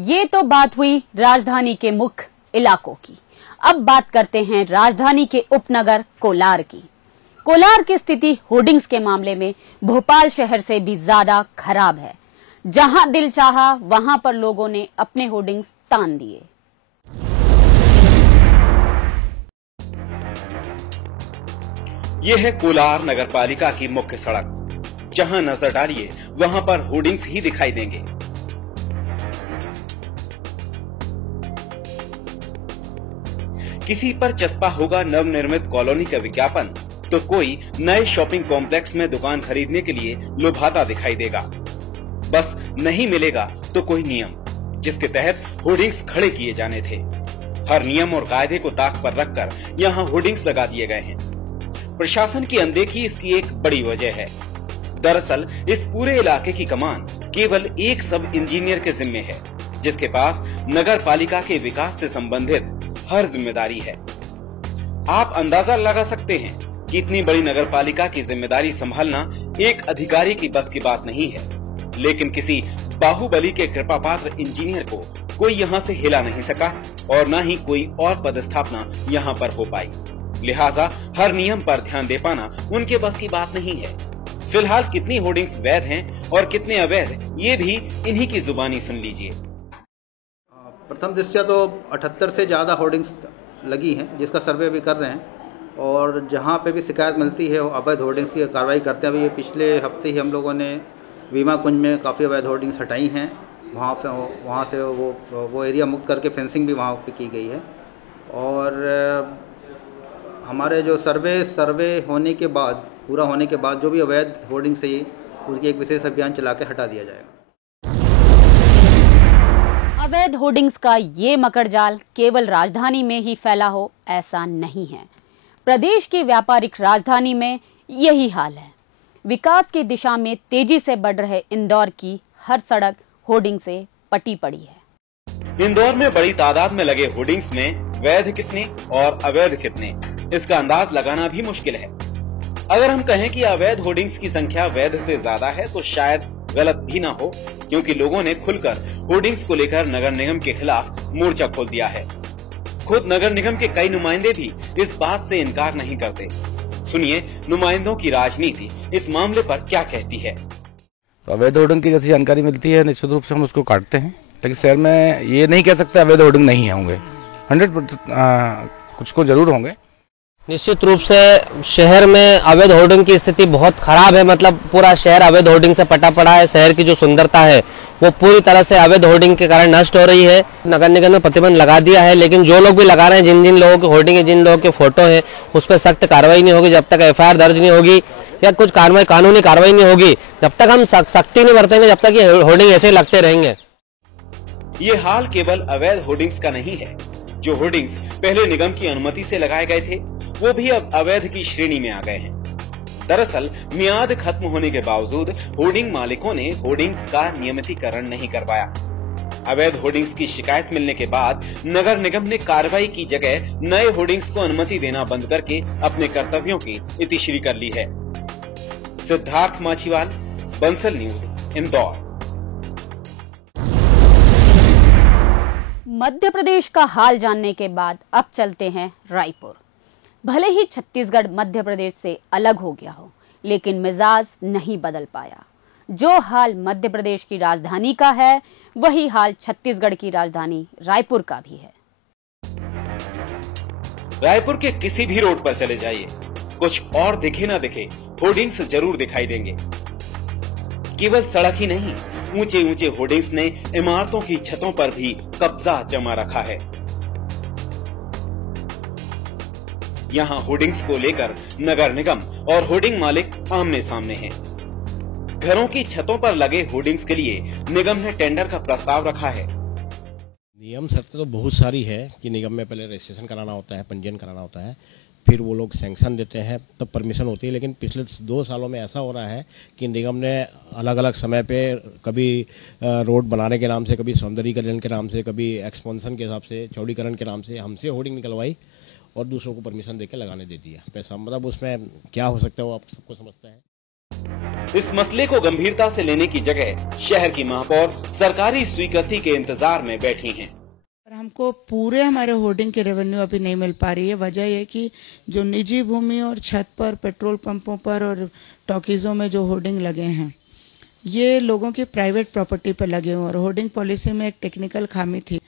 ये तो बात हुई राजधानी के मुख्य इलाकों की। अब बात करते हैं राजधानी के उपनगर कोलार की। कोलार की स्थिति होर्डिंग्स के मामले में भोपाल शहर से भी ज्यादा खराब है। जहां दिल चाहा वहां पर लोगों ने अपने होर्डिंग्स तान दिए। यह है कोलार नगरपालिका की मुख्य सड़क। जहां नजर डालिए वहां पर होर्डिंग्स ही दिखाई देंगे। किसी पर चस्पा होगा नवनिर्मित कॉलोनी का विज्ञापन, तो कोई नए शॉपिंग कॉम्प्लेक्स में दुकान खरीदने के लिए लुभाता दिखाई देगा। बस नहीं मिलेगा तो कोई नियम, जिसके तहत होर्डिंग्स खड़े किए जाने थे। हर नियम और कायदे को ताक पर रखकर यहां होर्डिंग्स लगा दिए गए हैं। प्रशासन की अनदेखी इसकी एक बड़ी वजह है। दरअसल इस पूरे इलाके की कमान केवल एक सब इंजीनियर के जिम्मे है, जिसके पास नगर पालिका के विकास से संबंधित हर जिम्मेदारी है। आप अंदाजा लगा सकते हैं कि इतनी बड़ी नगर पालिका की जिम्मेदारी संभालना एक अधिकारी की बस की बात नहीं है। लेकिन किसी बाहुबली के कृपा पात्र इंजीनियर को कोई यहां से हिला नहीं सका और न ही कोई और पदस्थापना यहां पर हो पाई। लिहाजा हर नियम पर ध्यान दे पाना उनके बस की बात नहीं है। फिलहाल कितनी होर्डिंग्स वैध हैं और कितने अवैध, ये भी इन्हीं की जुबानी सुन लीजिए। प्रथम दृष्टया तो 78 से ज़्यादा होर्डिंग्स लगी हैं, जिसका सर्वे भी कर रहे हैं, और जहाँ पे भी शिकायत मिलती है अवैध होर्डिंग्स की कार्रवाई करते हैं। अभी ये पिछले हफ्ते ही हम लोगों ने बीमा कुंज में काफ़ी अवैध होर्डिंग्स हटाई हैं। वहाँ से वो एरिया मुक्त करके फेंसिंग भी वहाँ पे की गई है। और हमारे जो सर्वे होने के बाद, पूरा होने के बाद जो भी अवैध होर्डिंग्स है उनकी एक विशेष अभियान चला के हटा दिया जाएगा। अवैध होर्डिंग्स का ये मकड़जाल केवल राजधानी में ही फैला हो ऐसा नहीं है। प्रदेश की व्यापारिक राजधानी में यही हाल है। विकास की दिशा में तेजी से बढ़ रहे इंदौर की हर सड़क होर्डिंग से पटी पड़ी है। इंदौर में बड़ी तादाद में लगे होर्डिंग्स में वैध कितने और अवैध कितने, इसका अंदाज लगाना भी मुश्किल है। अगर हम कहें कि अवैध होर्डिंग्स की संख्या वैध से ज्यादा है तो शायद गलत भी ना हो, क्योंकि लोगों ने खुलकर होर्डिंग्स को लेकर नगर निगम के खिलाफ मोर्चा खोल दिया है। खुद नगर निगम के कई नुमाइंदे भी इस बात से इनकार नहीं करते। सुनिए नुमाइंदों की राजनीति इस मामले पर क्या कहती है। तो अवैध होर्डिंग की जैसी जानकारी मिलती है निश्चित रूप से हम उसको काटते हैं, लेकिन शहर में ये नहीं कह सकते अवैध होर्डिंग नहीं होंगे। 100% कुछ को जरूर होंगे। निश्चित रूप से शहर में अवैध होर्डिंग की स्थिति बहुत खराब है। मतलब पूरा शहर अवैध होर्डिंग से पटा पड़ा है। शहर की जो सुंदरता है वो पूरी तरह से अवैध होर्डिंग के कारण नष्ट हो रही है। नगर निगम ने प्रतिबंध लगा दिया है, लेकिन जो लोग भी लगा रहे हैं, जिन जिन लोगों की होर्डिंग है, जिन लोगों के फोटो है, उस पर सख्त कार्रवाई नहीं होगी। जब तक एफआईआर दर्ज नहीं होगी या कुछ कानूनी कार्रवाई नहीं होगी, जब तक हम सख्ती नहीं बरतेंगे, जब तक ये होर्डिंग ऐसे लगते रहेंगे। ये हाल केवल अवैध होर्डिंग्स का नहीं है। जो होर्डिंग्स पहले निगम की अनुमति से लगाए गए थे वो भी अब अवैध की श्रेणी में आ गए हैं। दरअसल मियाद खत्म होने के बावजूद होर्डिंग मालिकों ने होर्डिंग्स का नियमितीकरण नहीं करवाया। अवैध होर्डिंग्स की शिकायत मिलने के बाद नगर निगम ने कार्रवाई की जगह नए होर्डिंग्स को अनुमति देना बंद करके अपने कर्तव्यों की इतिश्री कर ली है। सिद्धार्थ माछीवाल, बंसल न्यूज, इंदौर। मध्य प्रदेश का हाल जानने के बाद अब चलते हैं रायपुर। भले ही छत्तीसगढ़ मध्य प्रदेश से अलग हो गया हो, लेकिन मिजाज नहीं बदल पाया। जो हाल मध्य प्रदेश की राजधानी का है, वही हाल छत्तीसगढ़ की राजधानी रायपुर का भी है। रायपुर के किसी भी रोड पर चले जाइए, कुछ और दिखे ना दिखे, होर्डिंग्स जरूर दिखाई देंगे। केवल सड़क ही नहीं, ऊंचे ऊंचे होर्डिंग्स ने इमारतों की छतों पर भी कब्जा जमा रखा है। यहाँ होर्डिंग्स को लेकर नगर निगम और होर्डिंग मालिक आमने सामने हैं। घरों की छतों पर लगे होर्डिंग्स के लिए निगम ने टेंडर का प्रस्ताव रखा है। नियम शर्तें तो बहुत सारी है कि निगम में पहले रजिस्ट्रेशन कराना होता है, पंजीयन कराना होता है, फिर वो लोग सैंक्शन देते हैं, तब परमिशन होती है। लेकिन पिछले 2 सालों में ऐसा हो रहा है कि निगम ने अलग अलग समय पे कभी रोड बनाने के नाम से, कभी सौंदर्यीकरण के नाम से, कभी एक्सपेंशन के हिसाब से, चौड़ीकरण के नाम से हमसे होर्डिंग निकलवाई और दूसरों को परमिशन देके लगाने दे दिया पैसा। मतलब उसमें क्या हो सकता है वो आप सबको समझते हैं। इस मसले को गंभीरता से लेने की जगह शहर की महापौर सरकारी स्वीकृति के इंतजार में बैठी हैं। हमको पूरे हमारे होर्डिंग के रेवेन्यू अभी नहीं मिल पा रही है। वजह यह कि जो निजी भूमि और छत पर, पेट्रोल पंपों पर और टॉकीजों में जो होर्डिंग लगे हैं, ये लोगों की प्राइवेट प्रॉपर्टी पर लगे हुए और होर्डिंग पॉलिसी में एक टेक्निकल खामी थी।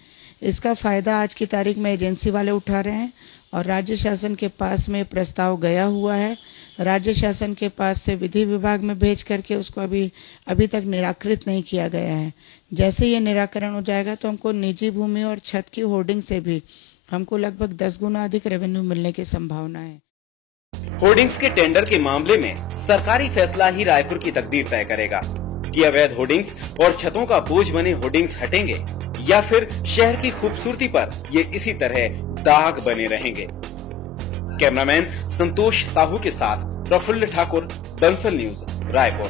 इसका फायदा आज की तारीख में एजेंसी वाले उठा रहे हैं और राज्य शासन के पास में प्रस्ताव गया हुआ है। राज्य शासन के पास से विधि विभाग में भेज करके उसको अभी तक निराकृत नहीं किया गया है। जैसे ये निराकरण हो जाएगा तो हमको निजी भूमि और छत की होर्डिंग से भी हमको लगभग 10 गुना अधिक रेवेन्यू मिलने की संभावना है। होर्डिंग्स के टेंडर के मामले में सरकारी फैसला ही रायपुर की तकदीर तय करेगा कि अवैध होर्डिंग्स और छतों का बोझ बने होर्डिंग्स हटेंगे या फिर शहर की खूबसूरती पर ये इसी तरह दाग बने रहेंगे। कैमरामैन संतोष साहू के साथ प्रफुल्ल ठाकुर, बंसल न्यूज, रायपुर।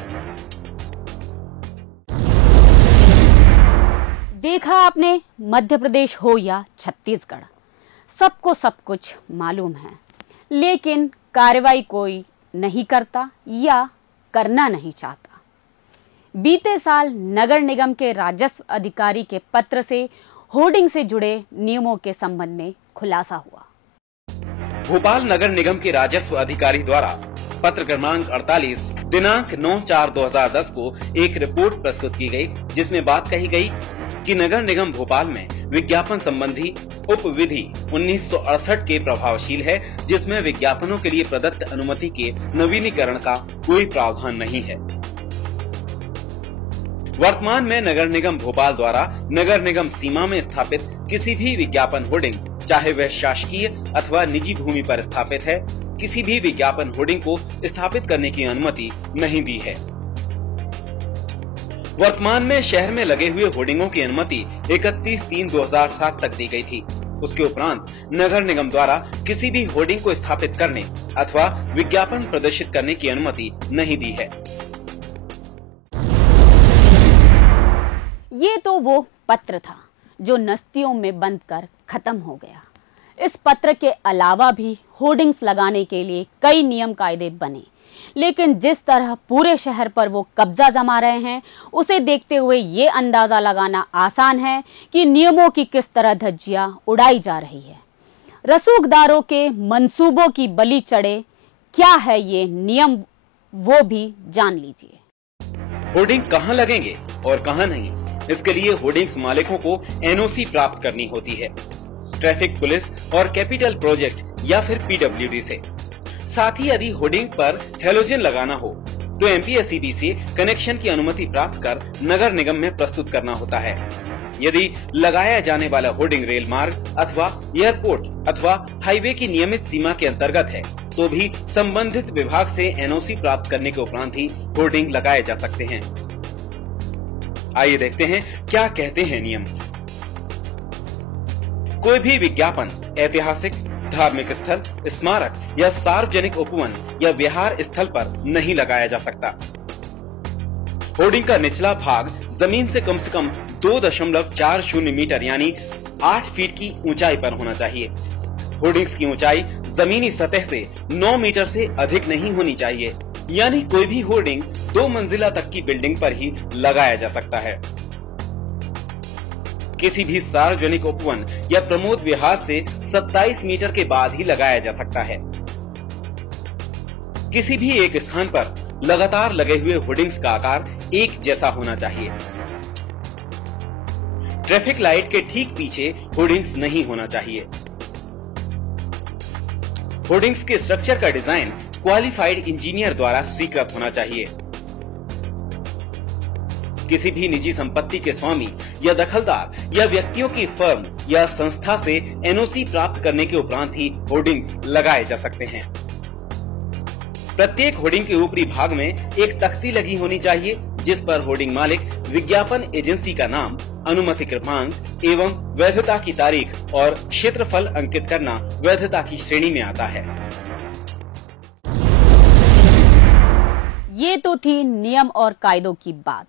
देखा आपने, मध्य प्रदेश हो या छत्तीसगढ़, सबको सब कुछ मालूम है, लेकिन कार्रवाई कोई नहीं करता या करना नहीं चाहता। बीते साल नगर निगम के राजस्व अधिकारी के पत्र से होर्डिंग से जुड़े नियमों के संबंध में खुलासा हुआ। भोपाल नगर निगम के राजस्व अधिकारी द्वारा पत्र क्रमांक 48 दिनांक 9/4/2010 को एक रिपोर्ट प्रस्तुत की गई, जिसमें बात कही गई कि नगर निगम भोपाल में विज्ञापन संबंधी उप विधि 1968 के प्रभावशील है, जिसमें विज्ञापनों के लिए प्रदत्त अनुमति के नवीनीकरण का कोई प्रावधान नहीं है। वर्तमान में नगर निगम भोपाल द्वारा नगर निगम सीमा में स्थापित किसी भी विज्ञापन होर्डिंग, चाहे वह शासकीय अथवा निजी भूमि पर स्थापित है, किसी भी विज्ञापन होर्डिंग को स्थापित करने की अनुमति नहीं दी है। वर्तमान में शहर में लगे हुए होर्डिंगों की अनुमति 31/3/2007 तक दी गई थी। उसके उपरांत नगर निगम द्वारा किसी भी होर्डिंग को स्थापित करने अथवा विज्ञापन प्रदर्शित करने की अनुमति नहीं दी है। ये तो वो पत्र था जो नस्तियों में बंद कर खत्म हो गया। इस पत्र के अलावा भी होर्डिंग्स लगाने के लिए कई नियम कायदे बने, लेकिन जिस तरह पूरे शहर पर वो कब्जा जमा रहे हैं, उसे देखते हुए ये अंदाजा लगाना आसान है कि नियमों की किस तरह धज्जियां उड़ाई जा रही है। रसूखदारों के मंसूबों की बलि चढ़े क्या है ये नियम, वो भी जान लीजिए। होर्डिंग कहाँ लगेंगे और कहाँ नहीं, इसके लिए होर्डिंग्स मालिकों को एनओसी प्राप्त करनी होती है, ट्रैफिक पुलिस और कैपिटल प्रोजेक्ट या फिर पीडब्ल्यूडी से। साथ ही यदि होर्डिंग पर हेलोजन लगाना हो तो एमपीएसईबी से कनेक्शन की अनुमति प्राप्त कर नगर निगम में प्रस्तुत करना होता है। यदि लगाया जाने वाला होर्डिंग रेल मार्ग अथवा एयरपोर्ट अथवा हाईवे की नियमित सीमा के अंतर्गत है तो भी संबंधित विभाग से एनओसी प्राप्त करने के उपरांत ही होर्डिंग लगाए जा सकते हैं। आइए देखते हैं क्या कहते हैं नियम। कोई भी विज्ञापन ऐतिहासिक, धार्मिक स्थल, स्मारक या सार्वजनिक उपवन या विहार स्थल पर नहीं लगाया जा सकता। होर्डिंग का निचला भाग जमीन से कम 2.40 मीटर यानी 8 फीट की ऊंचाई पर होना चाहिए। होर्डिंग्स की ऊंचाई जमीनी सतह से 9 मीटर से अधिक नहीं होनी चाहिए, यानी कोई भी होर्डिंग 2 मंजिला तक की बिल्डिंग पर ही लगाया जा सकता है। किसी भी सार्वजनिक उपवन या प्रमोद विहार से 27 मीटर के बाद ही लगाया जा सकता है। किसी भी एक स्थान पर लगातार लगे हुए होर्डिंग्स का आकार एक जैसा होना चाहिए। ट्रैफिक लाइट के ठीक पीछे होर्डिंग्स नहीं होना चाहिए। होर्डिंग्स के स्ट्रक्चर का डिजाइन क्वालिफाइड इंजीनियर द्वारा स्वीकृत होना चाहिए। किसी भी निजी संपत्ति के स्वामी या दखलदार या व्यक्तियों की फर्म या संस्था से एनओसी प्राप्त करने के उपरांत ही होर्डिंग्स लगाए जा सकते हैं। प्रत्येक होर्डिंग के ऊपरी भाग में एक तख्ती लगी होनी चाहिए, जिस पर होर्डिंग मालिक, विज्ञापन एजेंसी का नाम, अनुमति क्रमांक एवं वैधता की तारीख और क्षेत्रफल अंकित करना वैधता की श्रेणी में आता है। ये तो थी नियम और कायदों की बात।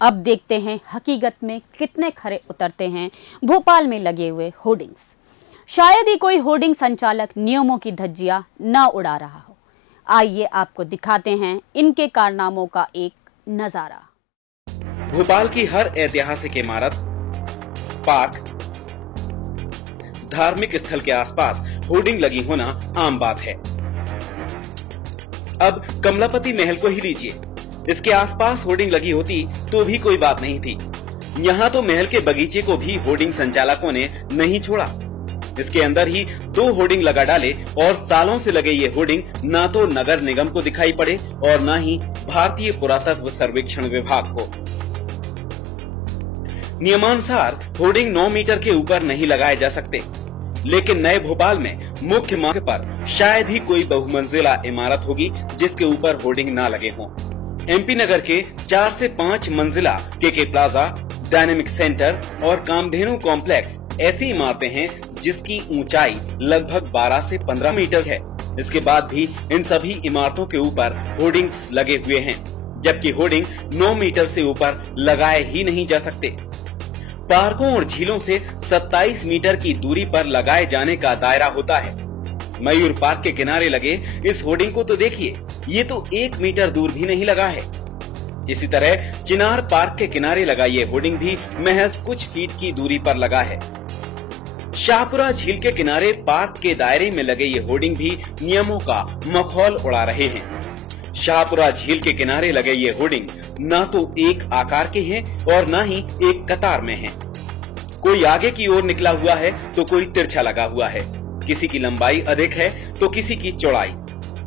अब देखते हैं हकीकत में कितने खरे उतरते हैं भोपाल में लगे हुए होर्डिंग्स। शायद ही कोई होर्डिंग संचालक नियमों की धज्जियां न उड़ा रहा हो। आइए आपको दिखाते हैं इनके कारनामों का एक नजारा। भोपाल की हर ऐतिहासिक इमारत, पार्क, धार्मिक स्थल के आसपास होर्डिंग लगी होना आम बात है। अब कमलापति महल को ही लीजिए, इसके आसपास होर्डिंग लगी होती तो भी कोई बात नहीं थी। यहाँ तो महल के बगीचे को भी होर्डिंग संचालकों ने नहीं छोड़ा। इसके अंदर ही 2 होर्डिंग लगा डाले और सालों से लगे ये होर्डिंग ना तो नगर निगम को दिखाई पड़े और ना ही भारतीय पुरातत्व सर्वेक्षण विभाग को। नियमानुसार होर्डिंग 9 मीटर के ऊपर नहीं लगाए जा सकते, लेकिन नए भोपाल में मुख्य मार्ग पर शायद ही कोई बहुमंजिला इमारत होगी जिसके ऊपर होर्डिंग ना लगे हों। एमपी नगर के 4 से 5 मंजिला केके प्लाजा, डायनेमिक सेंटर और कामधेनु कॉम्प्लेक्स ऐसी इमारतें हैं जिसकी ऊंचाई लगभग 12 से 15 मीटर है। इसके बाद भी इन सभी इमारतों के ऊपर होर्डिंग्स लगे हुए हैं, जबकि होर्डिंग 9 मीटर से ऊपर लगाए ही नहीं जा सकते। पार्कों और झीलों से 27 मीटर की दूरी पर लगाए जाने का दायरा होता है। मयूर पार्क के किनारे लगे इस होर्डिंग को तो देखिए, ये तो 1 मीटर दूर भी नहीं लगा है। इसी तरह चिनार पार्क के किनारे लगा ये होर्डिंग भी महज कुछ फीट की दूरी पर लगा है। शाहपुरा झील के किनारे पार्क के दायरे में लगे ये होर्डिंग भी नियमों का मखौल उड़ा रहे हैं। शाहपुरा झील के किनारे लगे ये होर्डिंग ना तो एक आकार के हैं और ना ही एक कतार में हैं। कोई आगे की ओर निकला हुआ है तो कोई तिरछा लगा हुआ है, किसी की लंबाई अधिक है तो किसी की चौड़ाई।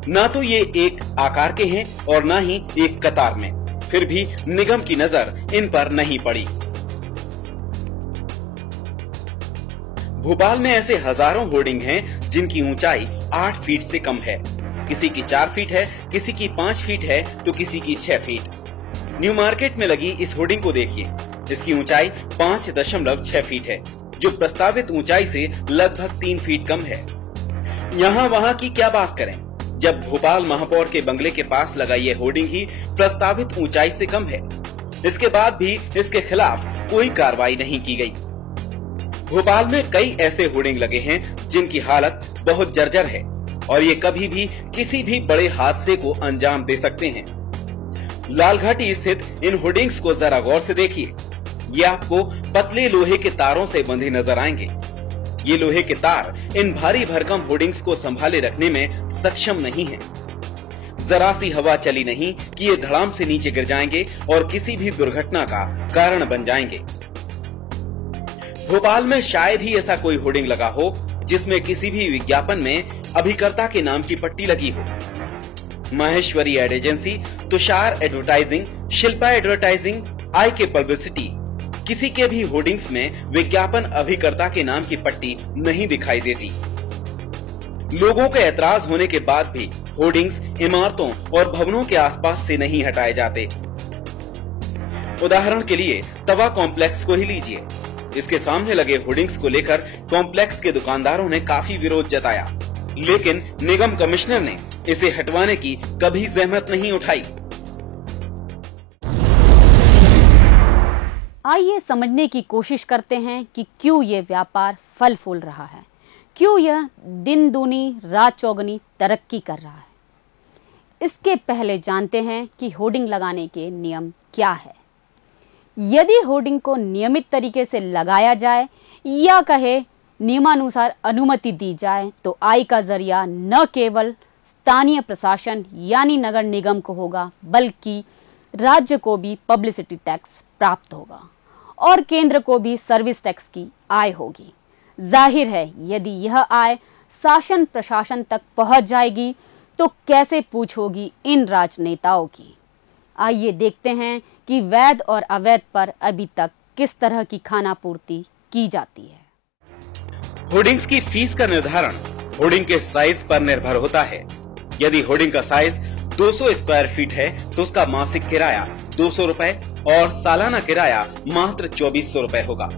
ना तो ये एक आकार के हैं और ना ही एक कतार में, फिर भी निगम की नजर इन पर नहीं पड़ी। भोपाल में ऐसे हजारों होर्डिंग हैं जिनकी ऊंचाई 8 फीट से कम है। किसी की 4 फीट है, किसी की 5 फीट है तो किसी की 6 फीट। न्यू मार्केट में लगी इस होर्डिंग को देखिए, इसकी ऊंचाई 5.6 फीट है, जो प्रस्तावित ऊंचाई से लगभग 3 फीट कम है। यहाँ वहाँ की क्या बात करें, जब भोपाल महापौर के बंगले के पास लगा ये होर्डिंग ही प्रस्तावित ऊंचाई से कम है। इसके बाद भी इसके खिलाफ कोई कार्रवाई नहीं की गई। भोपाल में कई ऐसे होर्डिंग लगे हैं जिनकी हालत बहुत जर्जर है और ये कभी भी किसी भी बड़े हादसे को अंजाम दे सकते हैं। लालघाटी स्थित इन होर्डिंग्स को जरा गौर से देखिए। ये आपको पतले लोहे के तारों से बंधे नजर आएंगे। ये लोहे के तार इन भारी भरकम होर्डिंग्स को संभाले रखने में सक्षम नहीं है। जरा सी हवा चली नहीं कि ये धड़ाम से नीचे गिर जाएंगे और किसी भी दुर्घटना का कारण बन जाएंगे। भोपाल में शायद ही ऐसा कोई होर्डिंग लगा हो जिसमें किसी भी विज्ञापन में अभिकर्ता के नाम की पट्टी लगी हो। Maheshwari ad agency, Tushar advertising, Shilpa advertising, IK publicity, किसी के भी होर्डिंग्स में विज्ञापन अभिकर्ता के नाम की पट्टी नहीं दिखाई देती। लोगों के ऐतराज होने के बाद भी होर्डिंग्स इमारतों और भवनों के आसपास से नहीं हटाए जाते। उदाहरण के लिए तवा कॉम्प्लेक्स को ही लीजिए। इसके सामने लगे होर्डिंग्स को लेकर कॉम्प्लेक्स के दुकानदारों ने काफी विरोध जताया, लेकिन निगम कमिश्नर ने इसे हटवाने की कभी जहमत नहीं उठाई। आइए समझने की कोशिश करते हैं कि क्यों ये व्यापार फल फूल रहा है, क्यों यह दिन दूनी रात चौगुनी तरक्की कर रहा है। इसके पहले जानते हैं कि होर्डिंग लगाने के नियम क्या है। यदि होर्डिंग को नियमित तरीके से लगाया जाए या कहे नियमानुसार अनुमति दी जाए तो आय का जरिया न केवल स्थानीय प्रशासन यानी नगर निगम को होगा, बल्कि राज्य को भी पब्लिसिटी टैक्स प्राप्त होगा और केंद्र को भी सर्विस टैक्स की आय होगी। जाहिर है यदि यह आय शासन प्रशासन तक पहुंच जाएगी तो कैसे पूछ होगी इन राजनेताओं की। आइए देखते हैं कि वैध और अवैध पर अभी तक किस तरह की खानापूर्ति की जाती है। होर्डिंग्स की फीस का निर्धारण होर्डिंग के साइज पर निर्भर होता है। यदि होर्डिंग का साइज 200 स्क्वायर फीट है तो उसका मासिक किराया 200 रुपए और सालाना किराया मात्र 2400 रुपए होगा।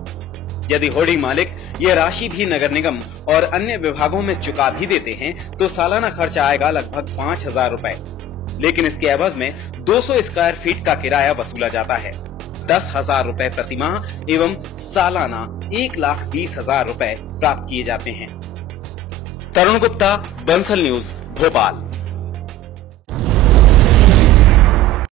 यदि होर्डिंग मालिक ये राशि भी नगर निगम और अन्य विभागों में चुका भी देते हैं तो सालाना खर्चा आएगा लगभग 5000 रुपए। लेकिन इसके एवज में 200 स्क्वायर फीट का किराया वसूला जाता है। 10,000 रुपए प्रति माह एवं सालाना 1,20,000 रुपए प्राप्त किए जाते हैं। तरुण गुप्ता, बंसल न्यूज, भोपाल।